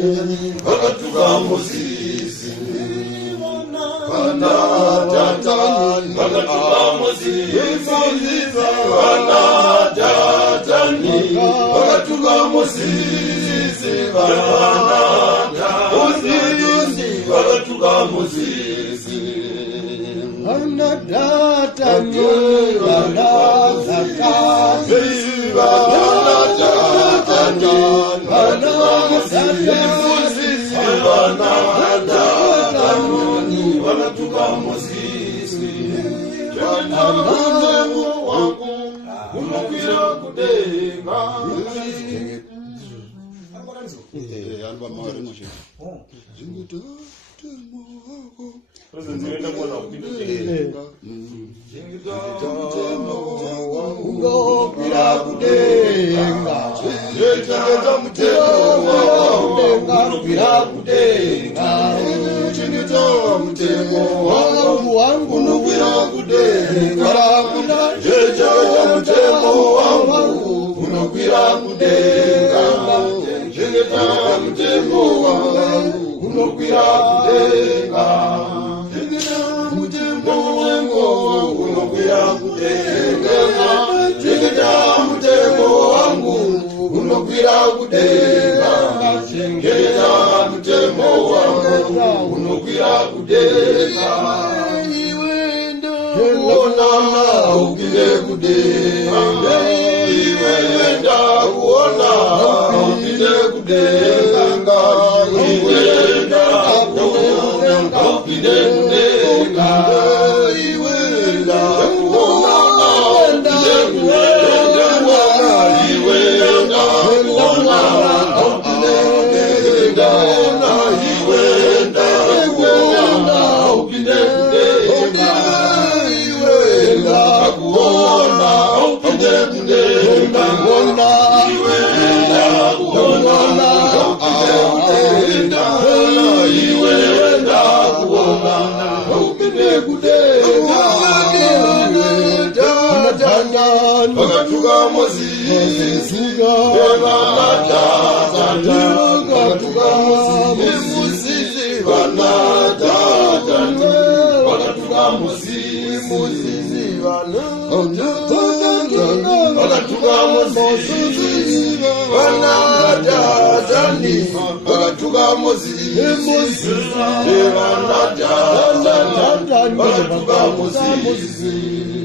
vakatuka Mozisi vana tatani vakatuka Mozisi vana tatani vakatuka Mozisi vana tatani vakatuka Mozisi vana tatani vana tatani vana tatani vana vakatuka Mozisi vana wangu unokwira kudenga unokwira kudenga chengeta mutemo wangu unokwira kudenga chengeta mutemo wangu unokwira kudenga chengeta mutemo wangu unokwira kudenga chengeta mutemo wangu unokwira kudenga chengeta mutemo wangu unokwira kudenga chengeta mutemo wangu unokwira kudenga iwe ndakuona upinde kudenga iwe ndakuona upinde kudenga iwe ndakuona upinde kudenga iwe ndakuona upinde kudenga iwe ndakuona upinde kudenga iwe ndakuona upinde kudenga iwe ndakuona upinde kudenga iwe ndakuona iwe ndakuona upinde kudenga vakatuka Mozisi vana tatani vakatuka Mozisi vana tatani vakatuka Mozisi vana vakatuka Mozisi vana tatani vakatuka Mozisi vana tatani vakatuka Mozisi